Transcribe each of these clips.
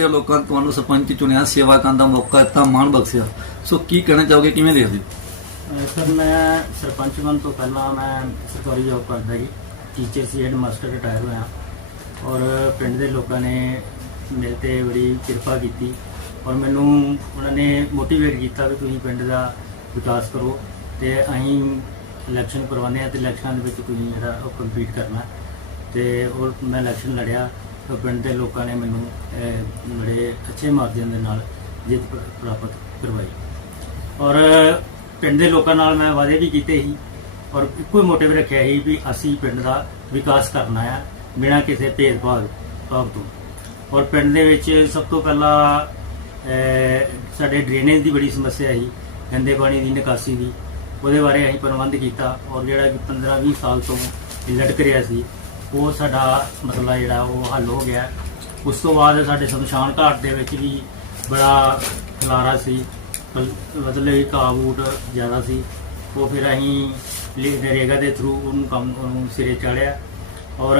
ਦੇ ਲੋਕਾਂ ਨੇ ਤੁਹਾਨੂੰ ਸਰਪੰਚ ਚੁਣਿਆ, ਸੇਵਾ ਕਰਨ ਦਾ ਮੌਕਾ ਦਿੱਤਾ, ਮਾਣ ਬਖਸ਼ਿਆ। ਸੋ ਕੀ ਕਹਿਣਾ ਚਾਹੋਗੇ, ਕਿਵੇਂ ਦੇਖਦੇ ਹੋ? ਸਰ, ਮੈਂ ਸਰਪੰਚ ਬਣਨ ਤੋਂ ਪਹਿਲਾਂ ਮੈਂ ਸਰਕਾਰੀ ਜੋਬ ਕਰਦਾ ਜੀ। ਟੀਚਰ ਸੀ ਹੈਡ ਮਾਸਟਰ ਰਿਟਾਇਰ ਹੋਇਆ। ਔਰ ਪਿੰਡ ਦੇ ਲੋਕਾਂ ਨੇ ਮੇਰੇ ਤੇ ਬੜੀ ਕਿਰਪਾ ਕੀਤੀ। ਔਰ ਮੈਨੂੰ ਉਹਨਾਂ ਨੇ ਮੋਟੀਵੇਟ ਕੀਤਾ ਕਿ ਤੁਸੀਂ ਪਿੰਡ ਦਾ ਵਿਕਾਸ ਕਰੋ ਤੇ ਅਸੀਂ ਇਲੈਕਸ਼ਨ ਕਰਵਾਉਂਦੇ ਆ ਤੇ ਇਲੈਕਸ਼ਨਾਂ ਦੇ ਵਿੱਚ ਤੁਸੀਂ ਜਿਹੜਾ ਉਹ ਕੰਪੀਟ ਕਰਨਾ। ਤੇ ਔਰ ਮੈਂ ਇਲੈਕਸ਼ਨ ਲੜਿਆ। ਪਿੰਡ ਦੇ ਲੋਕਾਂ ਨੇ ਮੈਨੂੰ ਅਹ, ਬੜੇ ਅੱਛੇ ਮਾਧਿਅਮ ਦੇ ਨਾਲ ਜਿੱਤ ਪ੍ਰ- ਪ੍ਰਾਪਤ ਕਰਵਾਈ। ਔਰ ਪਿੰਡ ਦੇ ਲੋਕਾਂ ਨਾਲ ਮੈਂ ਵਾਅਦੇ ਵੀ ਕੀਤੇ ਸੀ ਔਰ ਇੱਕੋ ਹੀ ਮੋਟਿਵ ਰੱਖਿਆ ਸੀ ਵੀ ਅਸੀਂ ਪਿੰਡ ਦਾ ਵਿਕਾਸ ਕਰਨਾ ਆ ਬਿਨਾਂ ਕਿਸੇ ਭੇਦਭਾਵ ਭਾਵ ਤੋਂ। ਔਰ ਪਿੰਡ ਦੇ ਵਿੱਚ ਸਭ ਤੋਂ ਪਹਿਲਾਂ ਅਹ, ਸਾਡੇ ਡਰੇਨੇਜ ਦੀ ਬੜੀ ਸਮੱਸਿਆ ਸੀ ਗੰਦੇ ਪਾਣੀ ਦੀ ਨਿਕਾਸੀ ਦੀ। ਉਹਦੇ ਬਾਰੇ ਅਸੀਂ ਪ੍ਰਬੰਧ ਕੀਤਾ ਔਰ ਜਿਹੜਾ ਕਿ 15-20 ਸਾਲ ਤੋਂ ਲਟਕ ਰਿਹਾ ਸੀ ਉਹ ਸਾਡਾ ਮਸਲਾ ਜਿਹੜਾ ਉਹ ਹੱਲ ਹੋ ਗਿਆ। ਉਸ ਤੋਂ ਬਾਅਦ ਸਾਡੇ ਸ਼ਮਸ਼ਾਨ ਘਾਟ ਦੇ ਵਿੱਚ ਵੀ ਬੜਾ ਖਲਾਰਾ ਸੀ। ਮਤਲਬ ਕਿ ਘਾਹ ਬੂਟ ਜ਼ਿਆਦਾ ਸੀ। ਉਹ ਫਿਰ ਅਸੀਂ ਲੇ- ਨਰੇਗਾ ਦੇ ਥਰੂ ਉਹਨੂੰ ਕੰਮ, ਉਹਨੂੰ ਸਿਰੇ ਚਾੜਿਆ। ਔਰ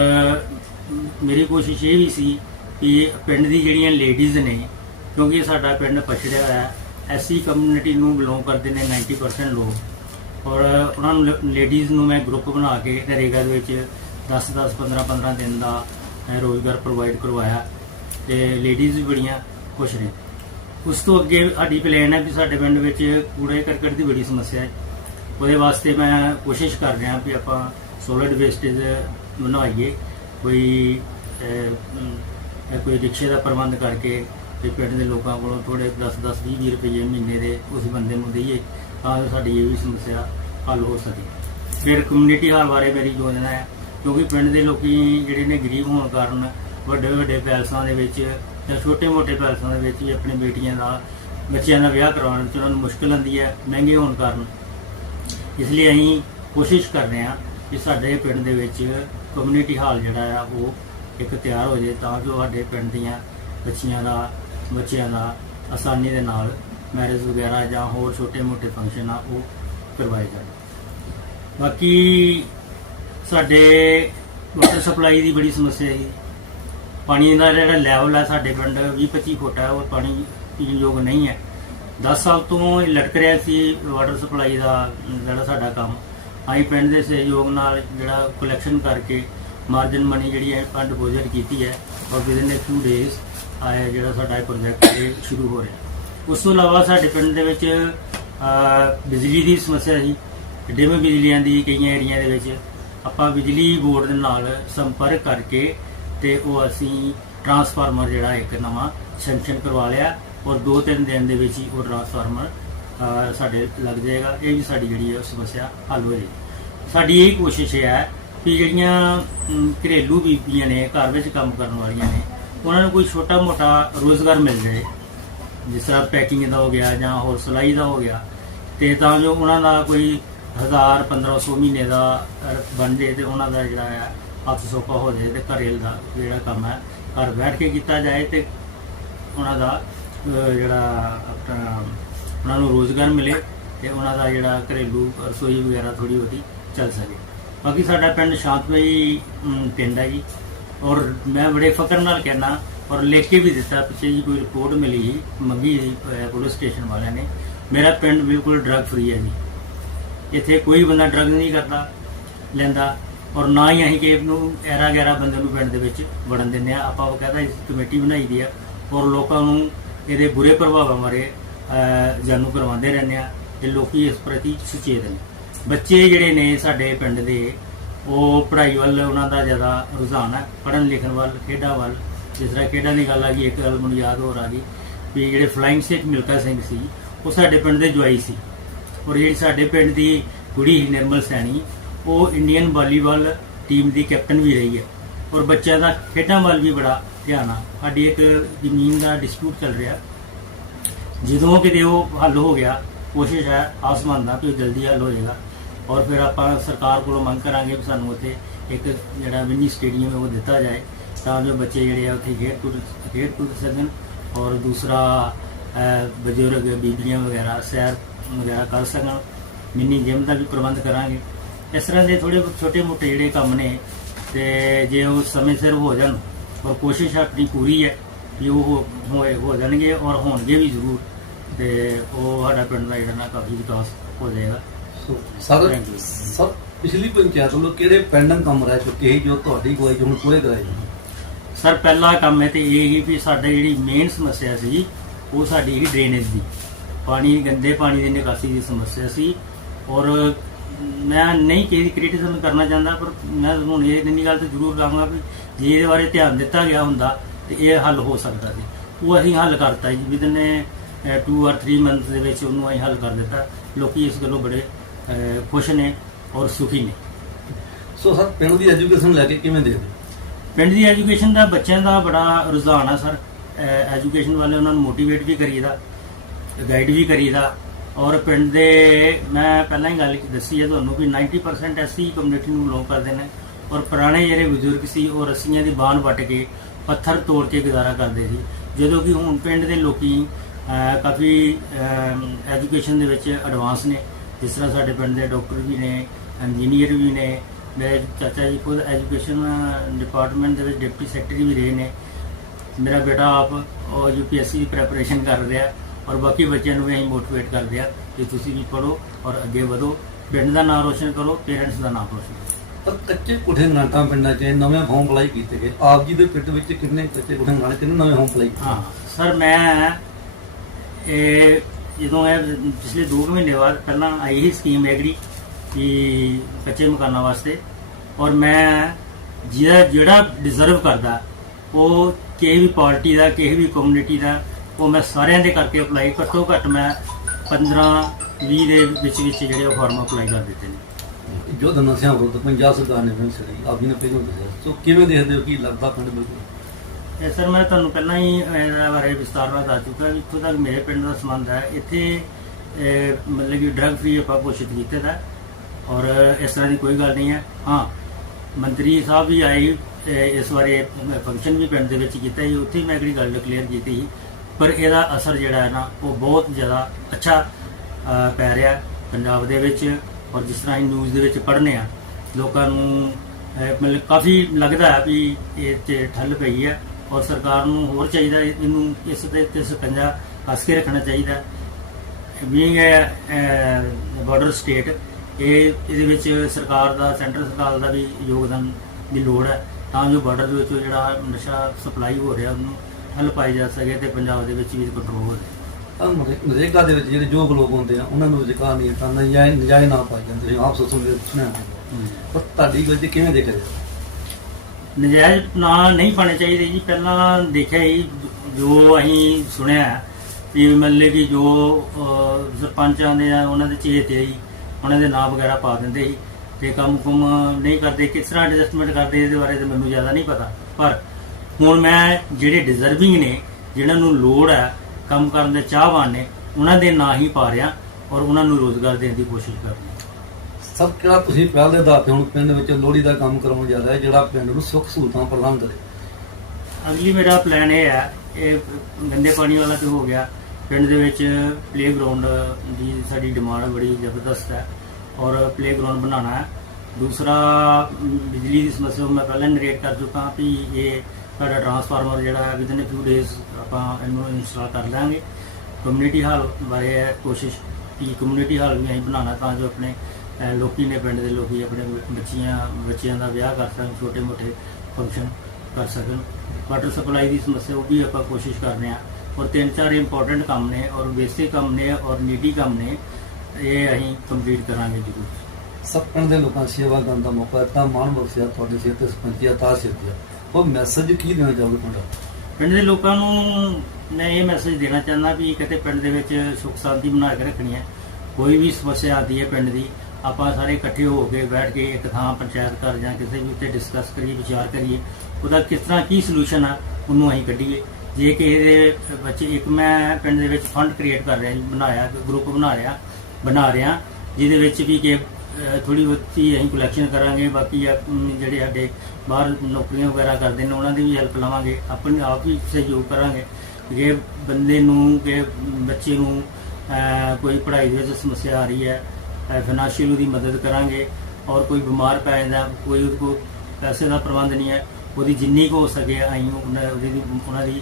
ਮੇਰੀ ਕੋਸ਼ਿਸ਼ ਇਹ ਵੀ ਸੀ ਕਿ ਪਿੰਡ ਦੀ ਜਿਹੜੀਆਂ ਲੇਡੀਜ਼ ਨੇ, ਕਿਉਂਕਿ ਸਾਡਾ ਪਿੰਡ ਪਛੜਿਆ ਹੋਇਆ ਹੈ, ਐਸੀ ਕਮਿਊਨਿਟੀ ਨੂੰ ਬਿਲੋਂਗ ਕਰਦੇ ਨੇ 90% ਲੋਕ। ਔਰ ਉਹਨਾਂ ਨੂੰ ਲੇਡੀਜ਼ ਨੂੰ ਮੈਂ ਗਰੁੱਪ ਬਣਾ ਕੇ ਨਰੇਗਾ ਦੇ ਵਿੱਚ 10 10 15 15 ਦਿਨ ਦਾ ਮੈਂ ਰੋਜ਼ਗਾਰ ਪ੍ਰੋਵਾਈਡ ਕਰਵਾਇਆ ਤੇ ਲੇਡੀਜ਼ ਵੀ ਬੜੀਆਂ ਖੁਸ਼ ਨੇ। ਉਸ ਤੋਂ ਅੱਗੇ ਸਾਡੀ ਪਲਾਨ ਹੈ ਵੀ ਸਾਡੇ ਪਿੰਡ ਵਿੱਚ ਕੂੜੇ ਕਰਕਟ ਦੀ ਬੜੀ ਸਮੱਸਿਆ ਹੈ। ਉਹਦੇ ਵਾਸਤੇ ਮੈਂ ਕੋਸ਼ਿਸ਼ ਕਰ ਰਿਹਾ ਵੀ ਆਪਾਂ ਸੋਲਿਡ ਵੇਸਟੇਜ ਬਣਾਈਏ ਕੋਈ ਕੋਈ ਰਿਕਸ਼ੇ ਦਾ ਪ੍ਰਬੰਧ ਕਰਕੇ ਤੇ ਪਿੰਡ ਦੇ ਲੋਕਾਂ ਕੋਲੋਂ ਥੋੜੇ 10 10 20 20 ਰੁਪਏ ਮਹੀਨੇ ਦੇ ਉਸ ਬੰਦੇ ਨੂੰ ਦਈਏ ਤਾਂ ਜੋ ਸਾਡੀ ਇਹ ਵੀ ਸਮੱਸਿਆ ਹੱਲ ਹੋ ਸਕੇ। ਫਿਰ ਕਮਿਊਨਿਟੀ ਹਾਲ ਬਾਰੇ ਮੇਰੀ ਯੋਜਨਾ ਹੈ ਕਿਉਂਕਿ ਪਿੰਡ ਦੇ ਲੋਕੀ ਜਿਹੜੇ ਨੇ ਗਰੀਬ ਹੋਣ ਕਾਰਨ ਵੱਡੇ ਵੱਡੇ ਪੈਲਸਾਂ ਦੇ ਵਿੱਚ ਜਾਂ ਛੋਟੇ ਮੋਟੇ ਪੈਲਸਾਂ ਦੇ ਵਿੱਚ ਵੀ ਆਪਣੀ ਬੇਟੀਆਂ ਦਾ, ਬੱਚਿਆਂ ਦਾ ਵਿਆਹ ਕਰਵਾਉਣ ਵਿੱਚ ਉਹਨਾਂ ਨੂੰ ਮੁਸ਼ਕਲ ਆਉਂਦੀ ਹੈ, ਮਹਿੰਗੇ ਹੋਣ ਕਾਰਨ। ਇਸ ਲਈ ਅਸੀਂ ਕੋਸ਼ਿਸ਼ ਕਰ ਰਹੇ ਹਾਂ ਕਿ ਸਾਡੇ ਪਿੰਡ ਦੇ ਵਿੱਚ ਕਮਿਊਨਿਟੀ ਹਾਲ ਜਿਹੜਾ ਆ, ਉਹ ਇੱਕ ਤਿਆਰ ਹੋ ਜਾਏ ਤਾਂ ਜੋ ਸਾਡੇ ਪਿੰਡ ਦੀਆਂ ਬੱਚੀਆਂ ਦਾ, ਬੱਚਿਆਂ ਦਾ ਆਸਾਨੀ ਦੇ ਨਾਲ ਮੈਰਿਜ ਵਗੈਰਾ ਜਾਂ ਹੋਰ ਛੋਟੇ-ਮੋਟੇ ਫੰਕਸ਼ਨ ਆ, ਉਹ ਕਰਵਾਏ ਜਾਣ। ਬਾਕੀ ਸਾਡੇ ਵਾਟਰ ਸਪਲਾਈ ਦੀ ਬੜੀ ਸਮੱਸਿਆ ਹੈ ਪਾਣੀ ਦਾ ਜਿਹੜਾ ਲੈਵਲ ਹੈ ਸਾਡੇ ਪਿੰਡ 20-25 ਫੁੱਟ ਹੈ, ਉਹ ਪਾਣੀ ਪੀਣ ਯੋਗ ਨਹੀਂ ਹੈ। 10 ਸਾਲ ਤੋਂ ਇਹ ਲਟਕ ਰਿਹਾ ਸੀ ਵਾਟਰ ਸਪਲਾਈ ਦਾ ਜਿਹੜਾ ਸਾਡਾ ਕੰਮ। ਅਸੀਂ ਪਿੰਡ ਦੇ ਸਹਿਯੋਗ ਨਾਲ ਜਿਹੜਾ ਕਲੈਕਸ਼ਨ ਕਰਕੇ ਮਾਰਜਨ ਮਨੀ ਜਿਹੜੀ ਹੈ ਫੰਡ ਡਿਪੋਜ਼ਿਟ ਕੀਤੀ ਹੈ, ਔਰ ਵਿਦਿਨ ਅ ਫਿਊ ਡੇਜ਼ ਆਇਆ ਜਿਹੜਾ ਸਾਡਾ ਇਹ ਪ੍ਰੋਜੈਕਟ ਇਹ ਸ਼ੁਰੂ ਹੋ ਰਿਹਾ। ਉਸ ਤੋਂ ਇਲਾਵਾ ਸਾਡੇ ਪਿੰਡ ਦੇ ਵਿੱਚ ਬਿਜਲੀ ਦੀ ਸਮੱਸਿਆ ਸੀ। ਡਿਮ ਬਿਜਲੀਆਂ ਦੀ ਕਈਆਂ ਏਰੀਆ ਦੇ ਵਿੱਚ ਆਪਾਂ ਬਿਜਲੀ ਬੋਰਡ ਦੇ ਨਾਲ ਸੰਪਰਕ ਕਰਕੇ ਤੇ ਉਹ ਅਸੀਂ ਟਰਾਂਸਫਾਰਮਰ ਜਿਹੜਾ ਇੱਕ ਨਵਾਂ ਸੈਂਕਸ਼ਨ ਕਰਵਾ ਲਿਆ ਔਰ 2-3 ਦਿਨ ਦੇ ਵਿੱਚ ਹੀ ਉਹ ਟਰਾਂਸਫਾਰਮਰ ਸਾਡੇ ਲੱਗ ਜਾਏਗਾ। ਇਹ ਵੀ ਸਾਡੀ ਜਿਹੜੀ ਹੈ ਸਮੱਸਿਆ ਹੱਲ ਹੋ ਜਾਏਗੀ। ਸਾਡੀ ਇਹ ਕੋਸ਼ਿਸ਼ ਹੈ ਕਿ ਜਿਹੜੀਆਂ ਘਰੇਲੂ ਬੀਬੀਆਂ ਨੇ, ਘਰ ਵਿੱਚ ਕੰਮ ਕਰਨ ਵਾਲੀਆਂ ਨੇ, ਉਹਨਾਂ ਨੂੰ ਕੋਈ ਛੋਟਾ-ਮੋਟਾ ਰੋਜ਼ਗਾਰ ਮਿਲ ਜਾਏ, ਜਿਸ ਤਰ੍ਹਾਂ ਪੈਕਿੰਗ ਦਾ ਹੋ ਗਿਆ ਜਾਂ ਹੋਰ ਸਿਲਾਈ ਦਾ ਹੋ ਗਿਆ, ਤੇ ਤਾਂ ਜੋ ਉਹਨਾਂ ਦਾ ਕੋਈ 1000 1500 ਮਹੀਨੇ ਦਾ ਬਣ ਜੇ ਤੇ ਉਹਨਾਂ ਦਾ ਜਿਹੜਾ ਹੈ ਹੱਥ ਸੌਖਾ ਹੋ ਜਾਏ ਤੇ ਘਰੇਲ ਦਾ ਜਿਹੜਾ ਕੰਮ ਹੈ, ਘਰ ਬੈਠ ਕੇ ਕੀਤਾ ਜਾਏ ਤੇ ਉਹਨਾਂ ਦਾ ਜਿਹੜਾ ਆਪਣਾ, ਉਹਨਾਂ ਨੂੰ ਰੋਜ਼ਗਾਰ ਮਿਲੇ ਤੇ ਉਹਨਾਂ ਦਾ ਜਿਹੜਾ ਘਰੇਲੂ ਰਸੋਈ ਵਗੈਰਾ ਥੋੜੀ ਬਹੁਤੀ ਚੱਲ ਸਕੇ। ਬਾਕੀ ਸਾਡਾ ਪਿੰਡ ਸ਼ਾਂਤਮਈ ਪਿੰਡ ਹੈ ਜੀ। ਔਰ ਮੈਂ ਬੜੇ ਫਕਰ ਨਾਲ ਕਹਿਣਾ ਔਰ ਲਿਖ ਕੇ ਵੀ ਦਿੱਤਾ, ਪਿੱਛੇ ਜੀ ਕੋਈ ਰਿਪੋਰਟ ਮਿਲੀ ਸੀ, ਮੰਗੀ ਪੁਲਿਸ ਸਟੇਸ਼ਨ ਵਾਲਿਆਂ ਨੇ। ਮੇਰਾ ਪਿੰਡ ਬਿਲਕੁਲ ਡਰਗ ਫਰੀ ਹੈ ਜੀ। ਇੱਥੇ ਕੋਈ ਬੰਦਾ ਡਰਗ ਨਹੀਂ ਕਰਦਾ, ਲੈਂਦਾ ਔਰ ਨਾ ਹੀ ਅਸੀਂ ਕਿਸੇ ਨੂੰ ਐਰਾ ਗੈਰਾ ਬੰਦੇ ਨੂੰ ਪਿੰਡ ਦੇ ਵਿੱਚ ਵੜਨ ਦਿੰਦੇ ਆ ਆਪਾਂ ਉਹ ਕਹਿੰਦਾ ਇਸ ਕਮੇਟੀ ਬਣਾਈ ਦੀ ਆ ਔਰ ਲੋਕਾਂ ਨੂੰ ਇਹਦੇ ਬੁਰੇ ਪ੍ਰਭਾਵਾਂ ਬਾਰੇ ਜਾਣੂ ਕਰਵਾਉਂਦੇ ਰਹਿੰਦੇ ਆ ਤੇ ਲੋਕੀ ਇਸ ਪ੍ਰਤੀ ਸੁਚੇਤ ਨੇ। ਬੱਚੇ ਜਿਹੜੇ ਨੇ ਸਾਡੇ ਪਿੰਡ ਦੇ, ਉਹ ਪੜ੍ਹਾਈ ਵੱਲ ਉਹਨਾਂ ਦਾ ਜ਼ਿਆਦਾ ਰੁਝਾਨ ਹੈ ਪੜ੍ਹਨ ਲਿਖਣ ਵੱਲ, ਖੇਡਾਂ ਵੱਲ, ਜਿਸ ਤਰ੍ਹਾਂ ਖੇਡਾਂ ਦੀ ਗੱਲ ਆ ਗਈ, ਇੱਕ ਗੱਲ ਮੈਨੂੰ ਯਾਦ ਹੋ ਰਹੀ ਵੀ ਜਿਹੜੇ ਫਲਾਈਂਗ ਸਿੱਖ ਮਿਲਕਾ ਸਿੰਘ ਸੀ, ਉਹ ਸਾਡੇ ਪਿੰਡ ਦੇ ਜਵਾਈ ਸੀ। ਔਰ ਜਿਹੜੀ ਸਾਡੇ ਪਿੰਡ ਦੀ ਕੁੜੀ ਸੀ ਨਿਰਮਲ ਸੈਣੀ, ਉਹ ਇੰਡੀਅਨ ਵਾਲੀਬਾਲ ਟੀਮ ਦੀ ਕੈਪਟਨ ਵੀ ਰਹੀ ਹੈ। ਔਰ ਬੱਚਿਆਂ ਦਾ ਖੇਡਾਂ ਵੱਲ ਵੀ ਬੜਾ ਧਿਆਨ ਆ। ਸਾਡੀ ਇੱਕ ਜ਼ਮੀਨ ਦਾ ਡਿਸਪਿਊਟ ਚੱਲ ਰਿਹਾ। ਜਦੋਂ ਕਿਤੇ ਉਹ ਹੱਲ ਹੋ ਗਿਆ, ਕੋਸ਼ਿਸ਼ ਹੈ ਆਸਮਾਨ ਦਾ ਕਿ ਉਹ ਜਲਦੀ ਹੱਲ ਹੋ ਜਾਏਗਾ। ਔਰ ਫਿਰ ਆਪਾਂ ਸਰਕਾਰ ਕੋਲੋਂ ਮੰਗ ਕਰਾਂਗੇ ਕਿ ਸਾਨੂੰ ਉੱਥੇ ਇੱਕ ਜਿਹੜਾ ਮਿੰਨੀ ਸਟੇਡੀਅਮ ਹੈ, ਉਹ ਦਿੱਤਾ ਜਾਏ, ਤਾਂ ਜੋ ਬੱਚੇ ਜਿਹੜੇ ਆ ਉੱਥੇ ਖੇਡ ਕੁੱਦ ਖੇਡ ਕੁੱਦ ਸਕਣ। ਔਰ ਦੂਸਰਾ ਬਜ਼ੁਰਗ ਬੀਬੀਆਂ ਵਗੈਰਾ, ਸੈਰ ਵਗੈਰਾ ਕਰ ਸਕਣ ਮਿੰਨੀ ਜਿਮ ਦਾ ਵੀ ਪ੍ਰਬੰਧ ਕਰਾਂਗੇ। ਇਸ ਤਰ੍ਹਾਂ ਦੇ ਥੋੜੇ ਛੋਟੇ ਮੋਟੇ ਜਿਹੜੇ ਕੰਮ ਨੇ ਤੇ ਜੇ ਉਹ ਸਮੇਂ ਸਿਰ ਹੋ ਜਾਣ ਔਰ ਕੋਸ਼ਿਸ਼ ਆਪਣੀ ਪੂਰੀ ਹੈ ਵੀ ਉਹ ਹੋਏ ਹੋ ਜਾਣਗੇ ਔਰ ਹੋਣਗੇ ਵੀ ਜ਼ਰੂਰ ਤੇ ਉਹ ਸਾਡਾ ਪਿੰਡ ਦਾ ਜਿਹੜਾ ਨਾ ਕਾਫੀ ਵਿਕਾਸ ਹੋ ਜਾਏਗਾ। ਸਰ ਪਿਛਲੀ ਪੰਚਾਇਤ ਵੱਲੋਂ ਕਿਹੜੇ ਪੈਂਡਿੰਗ ਕੰਮ ਰਹਿ ਚੁੱਕੇ ਜੋ ਤੁਹਾਡੀ ਗਵਾਈ ਹੁਣ ਪੂਰੇ ਕਰਾਏ ਸਰ ਪਹਿਲਾ ਕੰਮ ਹੈ ਤੇ ਇਹ ਹੀ ਵੀ ਸਾਡੇ ਜਿਹੜੀ ਮੇਨ ਸਮੱਸਿਆ ਸੀ ਉਹ ਸਾਡੀ ਹੀ ਡਰੇਨੇਜ ਦੀ। ਪਾਣੀ ਗੰਦੇ ਪਾਣੀ ਦੀ ਨਿਕਾਸੀ ਦੀ ਸਮੱਸਿਆ ਸੀ। ਔਰ ਮੈਂ ਨਹੀਂ ਕਿਸੇ ਦੀ ਕ੍ਰਿਟਿਸਿਜ਼ਮ ਕਰਨਾ ਚਾਹੁੰਦਾ ਪਰ ਮੈਂ ਹੁਣ ਇਹ ਇੰਨੀ ਗੱਲ ਤੇ ਜ਼ਰੂਰ ਕਹਾਂਗਾ ਵੀ ਜੇ ਇਹਦੇ ਬਾਰੇ ਧਿਆਨ ਦਿੱਤਾ ਗਿਆ ਹੁੰਦਾ ਤੇ ਇਹ ਹੱਲ ਹੋ ਸਕਦਾ ਸੀ। ਉਹ ਅਸੀਂ ਹੱਲ ਕਰਤਾ ਜੀ ਵਿਦਨ 2 ਔਰ 3 ਮੰਥ ਦੇ ਵਿੱਚ ਉਹਨੂੰ ਅਸੀਂ ਹੱਲ ਕਰ ਦਿੱਤਾ। ਲੋਕੀ ਇਸ ਗੱਲੋਂ ਬੜੇ ਖੁਸ਼ ਨੇ ਔਰ ਸੁਖੀ ਨੇ। ਸੋ ਸਰ ਪਿੰਡ ਦੀ ਐਜੂਕੇਸ਼ਨ ਲੈ ਕੇ ਕਿਵੇਂ ਦੇਖਦੇ? ਪਿੰਡ ਦੀ ਐਜੂਕੇਸ਼ਨ ਦਾ ਬੱਚਿਆਂ ਦਾ ਬੜਾ ਰੁਝਾਨ ਆ ਸਰ। ਐਜੂਕੇਸ਼ਨ ਵਾਲੇ ਉਹਨਾਂ ਨੂੰ ਮੋਟੀਵੇਟ ਵੀ ਕਰੀਦਾ। ਗਾਈਡ ਵੀ ਕਰੀਦਾ। ਔਰ ਪਿੰਡ ਦੇ, ਮੈਂ ਪਹਿਲਾਂ ਹੀ ਗੱਲ ਦੱਸੀ ਹੈ ਤੁਹਾਨੂੰ ਵੀ 90% ਐਸੀ ਕਮਿਊਨਿਟੀ ਨੂੰ ਬਿਲੋਂਗ ਕਰਦੇ ਨੇ। ਔਰ ਪੁਰਾਣੇ ਜਿਹੜੇ ਬਜ਼ੁਰਗ ਸੀ, ਉਹ ਰੱਸੀਆਂ ਦੀ ਬਾਣ ਵੱਟ ਕੇ ਪੱਥਰ ਤੋੜ ਕੇ ਗੁਜ਼ਾਰਾ ਕਰਦੇ ਸੀ। ਜਦੋਂ ਕਿ ਹੁਣ ਪਿੰਡ ਦੇ ਲੋਕੀ ਕਾਫੀ ਐਜੂਕੇਸ਼ਨ ਦੇ ਵਿੱਚ ਐਡਵਾਂਸ ਨੇ। ਜਿਸ ਤਰ੍ਹਾਂ ਸਾਡੇ ਪਿੰਡ ਦੇ ਡਾਕਟਰ ਵੀ ਨੇ ਇੰਜੀਨੀਅਰ ਵੀ ਨੇ। ਮੇਰੇ ਚਾਚਾ ਜੀ ਖੁਦ ਐਜੂਕੇਸ਼ਨ ਡਿਪਾਰਟਮੈਂਟ ਦੇ ਵਿੱਚ ਡਿਪਟੀ ਸੈਕਟਰੀ ਵੀ ਰਹੇ ਨੇ। ਮੇਰਾ ਬੇਟਾ ਆਪ, ਉਹ ਯੂਪੀਐਸਸੀ ਦੀ ਪ੍ਰੈਪਰੇਸ਼ਨ ਕਰ ਰਿਹਾ। ਔਰ ਬਾਕੀ ਬੱਚਿਆਂ ਨੂੰ ਵੀ ਅਸੀਂ ਮੋਟੀਵੇਟ ਕਰਦੇ ਆ ਕਿ ਤੁਸੀਂ ਵੀ ਪੜੋ ਔਰ ਅੱਗੇ ਵਧੋ। ਪਿੰਡ ਦਾ ਨਾਮ ਰੋਸ਼ਨ ਕਰੋ ਪੇਰੈਂਟਸ ਦਾ ਨਾਮ ਰੋਸ਼ਨ ਕਰੋ। ਪਰ ਕੱਚੇ ਕੁੱਠੇ ਨਾਟਾਂ ਪਿੰਡਾਂ 'ਚ ਨਵੇਂ ਫਾਰਮ ਅਪਲਾਈ ਕੀਤੇ ਗਏ। ਆਪ ਜੀ ਦੇ ਪਿੰਡ ਵਿੱਚ ਕਿੰਨੇ ਕੱਚੇ ਕੁੱਠੇ ਨਾਲੇ ਕਿੰਨੇ ਨਵੇਂ ਫਾਰਮ ਅਪਲਾਈ ਹਾਂ ਸਰ ਮੈਂ ਇਹ ਜਦੋਂ ਇਹ ਪਿਛਲੇ 2 ਮਹੀਨੇ ਬਾਅਦ ਪਹਿਲਾਂ ਆਈ ਹੀ ਸਕੀਮ ਐਗਰੀ ਕਿ ਕੱਚੇ ਮਕਾਨਾਂ ਵਾਸਤੇ। ਔਰ ਮੈਂ ਜਿਹੜਾ ਜਿਹੜਾ ਡਿਜ਼ਰਵ ਕਰਦਾ ਉਹ ਕਿਸੇ ਵੀ ਪਾਰਟੀ ਦਾ ਕਿਸੇ ਵੀ ਕਮਿਊਨਿਟੀ ਦਾ ਉਹ ਮੈਂ ਸਾਰਿਆਂ ਦੇ ਕਰਕੇ ਅਪਲਾਈ ਘੱਟੋ ਘੱਟ ਮੈਂ 15 20 ਦੇ ਵਿੱਚ ਵਿੱਚ ਜਿਹੜੇ ਉਹ ਫਾਰਮ ਅਪਲਾਈ ਕਰ ਦਿੱਤੇ ਨੇ। ਜੋ ਨਸ਼ਿਆਂ ਵਿਰੁੱਧ ਪੰਜਾਬ ਸਰਕਾਰ ਨੇ ਵੀ ਛੜੀ ਆਪ ਜੀ ਨੇ ਪਹਿਲਾਂ ਦੱਸਿਆ। ਸੋ ਕਿਵੇਂ ਦੇਖਦੇ ਹੋ ਕਿ ਲੱਗਦਾ ਪਿੰਡ ਬਿਲਕੁਲ? ਇਹ ਸਰ ਮੈਂ ਤੁਹਾਨੂੰ ਪਹਿਲਾਂ ਹੀ ਇਹਦੇ ਬਾਰੇ ਵਿਸਤਾਰ ਨਾਲ ਦੱਸ ਚੁੱਕਾ ਇੱਥੋਂ ਤੱਕ ਮੇਰੇ ਪਿੰਡ ਦਾ ਸੰਬੰਧ ਹੈ। ਇੱਥੇ ਮਤਲਬ ਕਿ ਡਰਗ ਫ੍ਰੀ ਆਪਾਂ ਘੋਸ਼ਿਤ ਕੀਤੇ ਦਾ। ਔਰ ਇਸ ਤਰ੍ਹਾਂ ਦੀ ਕੋਈ ਗੱਲ ਨਹੀਂ ਹੈ। ਹਾਂ ਮੰਤਰੀ ਸਾਹਿਬ ਵੀ ਆਏ ਇਸ ਬਾਰੇ ਫੰਕਸ਼ਨ ਵੀ ਪਿੰਡ ਦੇ ਵਿੱਚ ਕੀਤਾ ਸੀ। ਉੱਥੇ ਮੈਂ ਕਿਹੜੀ ਗੱਲ ਕਲੀਅਰ ਕੀਤੀ ਸੀ। ਪਰ ਇਹਦਾ ਅਸਰ ਜਿਹੜਾ ਹੈ ਨਾ, ਉਹ ਬਹੁਤ ਜ਼ਿਆਦਾ ਅੱਛਾ ਪੈ ਰਿਹਾ ਪੰਜਾਬ ਦੇ ਵਿੱਚ ਔਰ ਜਿਸ ਤਰ੍ਹਾਂ ਹੀ ਨਿਊਜ਼ ਦੇ ਵਿੱਚ ਪੜ੍ਹਨੇ ਆ, ਲੋਕਾਂ ਨੂੰ ਮਤਲਬ ਕਾਫੀ ਲੱਗਦਾ ਹੈ ਵੀ ਇਹ ਤੇ ਠੱਲ ਪਈ ਹੈ ਔਰ ਸਰਕਾਰ ਨੂੰ ਹੋਰ ਚਾਹੀਦਾ ਇਹਨੂੰ ਇਸ ਤੇ ਤੇ ਸਕੰਜਾ ਕੱਸ ਕੇ ਰੱਖਣਾ ਚਾਹੀਦਾ ਹੈ। ਬੀਇੰਗ ਅ ਬਾਰਡਰ ਸਟੇਟ ਇਹ, ਇਹਦੇ ਵਿੱਚ ਸਰਕਾਰ ਦਾ, ਸੈਂਟਰ ਸਰਕਾਰ ਦਾ ਵੀ ਯੋਗਦਾਨ ਦੀ ਲੋੜ ਹੈ, ਤਾਂ ਜੋ ਬਾਰਡਰ ਦੇ ਵਿੱਚ ਜਿਹੜਾ ਨਸ਼ਾ ਸਪਲਾਈ ਹੋ ਰਿਹਾ ਉਹਨੂੰ ਹੱਲ ਪਾਈ ਜਾ ਸਕੇ ਤੇ ਪੰਜਾਬ ਦੇ ਵਿੱਚ ਵੀ ਕੰਟਰੋਲ ਹੋ ਜਾਵੇ ਤਾਂ ਨਰੇਗਾ ਦੇ ਵਿੱਚ ਜਿਹੜੇ ਯੋਗ ਲੋਕ ਹੁੰਦੇ ਆ ਉਹਨਾਂ ਨੂੰ ਰੁਜ਼ਗਾਰ ਨਹੀਂ ਤਾਂ ਨਜਾਇਜ਼ ਨਜਾਇਜ਼ ਨਾ ਪਾਈ ਜਾਂਦੇ। ਆਪ ਸੋਚੋਗੇ ਸੁਣਿਆ ਪਰ ਤੁਹਾਡੀ ਗੱਲ 'ਚ ਕਿਵੇਂ ਜਾਵੇ? ਨਜਾਇਜ਼ ਨਾ ਨਹੀਂ ਪਾਣੇ ਚਾਹੀਦੇ ਜੀ। ਪਹਿਲਾਂ ਦੇਖਿਆ ਹੀ ਜੋ ਅਸੀਂ ਸੁਣਿਆ ਹੈ ਵੀ ਮਤਲਬ ਕਿ ਜੋ ਸਰਪੰਚ ਆਉਂਦੇ ਆ ਉਹਨਾਂ ਦੇ ਚੇਤੇ ਹੀ ਉਹਨਾਂ ਦੇ ਨਾਮ ਵਗੈਰਾ ਪਾ ਦਿੰਦੇ ਸੀ ਤੇ ਕੰਮ ਕੁਮ ਨਹੀਂ ਕਰਦੇ ਕਿਸ ਤਰ੍ਹਾਂ ਐਡਜਸਟਮੈਂਟ ਕਰਦੇ ਇਹਦੇ ਬਾਰੇ ਤਾਂ ਮੈਨੂੰ ਜ਼ਿਆਦਾ ਨਹੀਂ ਪਤਾ। ਪਰ ਹੁਣ ਮੈਂ ਜਿਹੜੇ ਡਿਜ਼ਰਵਿੰਗ ਨੇ ਜਿਨ੍ਹਾਂ ਨੂੰ ਲੋੜ ਹੈ ਕੰਮ ਕਰਨ ਦੇ ਚਾਹਵਾਨ ਨੇ ਉਹਨਾਂ ਦੇ ਨਾਂ ਹੀ ਪਾ ਰਿਹਾ ਔਰ ਉਹਨਾਂ ਨੂੰ ਰੋਜ਼ਗਾਰ ਦੇਣ ਦੀ ਕੋਸ਼ਿਸ਼ ਕਰ ਰਿਹਾ। ਸਭ ਕਿਹੜਾ ਤੁਸੀਂ ਪਹਿਲ ਦੇ ਆਧਾਰ ਤੇ ਹੁਣ ਪਿੰਡ ਵਿੱਚ ਲੋਹੜੀ ਦਾ ਕੰਮ ਕਰਾਉਣ ਜਾ ਰਿਹਾ ਜਿਹੜਾ ਪਿੰਡ ਨੂੰ ਸੁੱਖ ਸਹੂਲਤਾਂ ਪ੍ਰਦਾਨ ਕਰੇ। ਅਗਲੀ ਮੇਰਾ ਪਲਾਨ ਇਹ ਹੈ ਇਹ ਗੰਦੇ ਪਾਣੀ ਵਾਲਾ ਤੇ ਹੋ ਗਿਆ। ਪਿੰਡ ਦੇ ਵਿੱਚ ਪਲੇਗਰਾਉਂਡ ਦੀ ਸਾਡੀ ਡਿਮਾਂਡ ਬੜੀ ਜ਼ਬਰਦਸਤ ਹੈ ਔਰ ਪਲੇਗਰਾਉਂਡ ਬਣਾਉਣਾ ਹੈ। ਦੂਸਰਾ ਬਿਜਲੀ ਦੀ ਸਮੱਸਿਆ ਮੈਂ ਪਹਿਲਾਂ ਨਰੇਟ ਕਰ ਚੁੱਕਾ ਵੀ ਇਹ ਤੁਹਾਡਾ ਟਰਾਂਸਫਾਰਮਰ ਜਿਹੜਾ ਹੈ ਵਿਦਨ ਫਿਊ ਡੇਜ਼ ਆਪਾਂ ਇਹਨੂੰ ਇੰਸਟਾਲ ਕਰ ਲਾਂਗੇ। ਕਮਿਊਨਿਟੀ ਹਾਲ ਬਾਰੇ ਹੈ ਕੋਸ਼ਿਸ਼ ਕਿ ਕਮਿਊਨਿਟੀ ਹਾਲ ਵੀ ਅਸੀਂ ਬਣਾਉਣਾ ਤਾਂ ਜੋ ਆਪਣੇ ਅਹ, ਲੋਕੀ ਨੇ ਪਿੰਡ ਦੇ ਲੋਕੀ ਆਪਣੇ ਬੱਚੀਆਂ ਬੱਚਿਆਂ ਦਾ ਵਿਆਹ ਕਰ ਸਕਣ ਛੋਟੇ ਮੋਟੇ ਫੰਕਸ਼ਨ ਕਰ ਸਕਣ। ਵਾਟਰ ਸਪਲਾਈ ਦੀ ਸਮੱਸਿਆ ਉਹ ਵੀ ਆਪਾਂ ਕੋਸ਼ਿਸ਼ ਕਰ ਰਹੇ ਹਾਂ। ਔਰ ਤਿੰਨ ਚਾਰ ਇੰਪੋਰਟੈਂਟ ਕੰਮ ਨੇ ਔਰ ਬੇਸਿਕ ਕੰਮ ਨੇ ਔਰ ਨੀਡੀ ਕੰਮ ਨੇ ਇਹ ਅਸੀਂ ਕੰਪਲੀਟ ਕਰਾਂਗੇ ਜ਼ਰੂਰ। ਸਭ ਪਿੰਡ ਦੇ ਲੋਕਾਂ ਨੂੰ ਸੇਵਾ ਕਰਨ ਦਾ ਮੌਕਾ ਦਿੱਤਾ। ਮਾਣ ਬਖਸ਼ਿਆ ਤੁਹਾਡੇ ਸਿਰ ਤੇ ਸਰਪੰਚੀ ਅਤਾਰ ਸਿਰ ਤੇ ਉਹ ਮੈਸੇਜ ਕੀ ਦੇਣਾ ਚਾਹੋਗੇ ਪਿੰਡ ਪਿੰਡ ਦੇ ਲੋਕਾਂ ਨੂੰ ਮੈਂ ਇਹ ਮੈਸੇਜ ਦੇਣਾ ਚਾਹੁੰਦਾ ਵੀ ਕਿਤੇ ਪਿੰਡ ਦੇ ਵਿੱਚ ਸੁੱਖ ਸ਼ਾਂਤੀ ਬਣਾ ਕੇ ਰੱਖਣੀ ਹੈ। ਕੋਈ ਵੀ ਸਮੱਸਿਆ ਆਉਂਦੀ ਹੈ ਪਿੰਡ ਦੀ, ਆਪਾਂ ਸਾਰੇ ਇਕੱਠੇ ਹੋ ਕੇ ਬੈਠ ਕੇ ਇੱਕ ਥਾਂ ਪੰਚਾਇਤ ਘਰ ਜਾਂ ਕਿਸੇ ਵੀ ਉੱਤੇ ਡਿਸਕਸ ਕਰੀਏ, ਵਿਚਾਰ ਕਰੀਏ, ਉਹਦਾ ਕਿਸ ਤਰ੍ਹਾਂ ਕੀ ਸੋਲੂਸ਼ਨ ਆ, ਉਹਨੂੰ ਅਸੀਂ ਕੱਢੀਏ। ਜੇ ਕਿ ਇਹਦੇ ਬੱਚੇ, ਇੱਕ ਮੈਂ ਪਿੰਡ ਦੇ ਵਿੱਚ ਫੰਡ ਕ੍ਰੀਏਟ ਕਰ ਰਿਹਾ ਬਣਾਇਆ ਗਰੁੱਪ ਬਣਾ ਰਿਹਾ ਬਣਾ ਰਿਹਾ, ਜਿਹਦੇ ਵਿੱਚ ਵੀ ਕਿ ਥੋੜੀ ਬਹੁਤੀ ਅਸੀਂ ਕਲੈਕਸ਼ਨ ਕਰਾਂਗੇ, ਬਾਕੀ ਜਿਹੜੇ ਸਾਡੇ ਬਾਹਰ ਨੌਕਰੀਆਂ ਵਗੈਰਾ ਕਰਦੇ ਨੇ, ਉਹਨਾਂ ਦੀ ਵੀ ਹੈਲਪ ਲਵਾਂਗੇ। ਆਪਣੇ ਆਪ ਵੀ ਸਹਿਯੋਗ ਕਰਾਂਗੇ ਜੇ ਬੰਦੇ ਨੂੰ, ਕਿ ਬੱਚੇ ਨੂੰ ਕੋਈ ਪੜ੍ਹਾਈ ਦੇ ਵਿੱਚ ਸਮੱਸਿਆ ਆ ਰਹੀ ਹੈ ਫਾਈਨੈਂਸ਼ੀਅਲ ਉਹਦੀ ਮਦਦ ਕਰਾਂਗੇ ਔਰ ਕੋਈ ਬਿਮਾਰ ਪੈ ਜਾਂਦਾ, ਕੋਈ ਉਹਦੇ ਕੋਲ ਪੈਸੇ ਦਾ ਪ੍ਰਬੰਧ ਨਹੀਂ ਹੈ, ਉਹਦੀ ਜਿੰਨੀ ਕੁ ਹੋ ਸਕੇ ਅਸੀਂ ਉਹਨਾਂ ਉਹਦੀ ਉਹਨਾਂ ਦੀ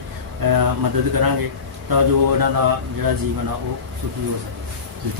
ਮਦਦ ਕਰਾਂਗੇ ਤਾਂ ਜੋ ਉਹਨਾਂ ਦਾ ਜਿਹੜਾ ਜੀਵਨ ਆ ਉਹ ਸੁਖੀ ਹੋ ਸਕੇ।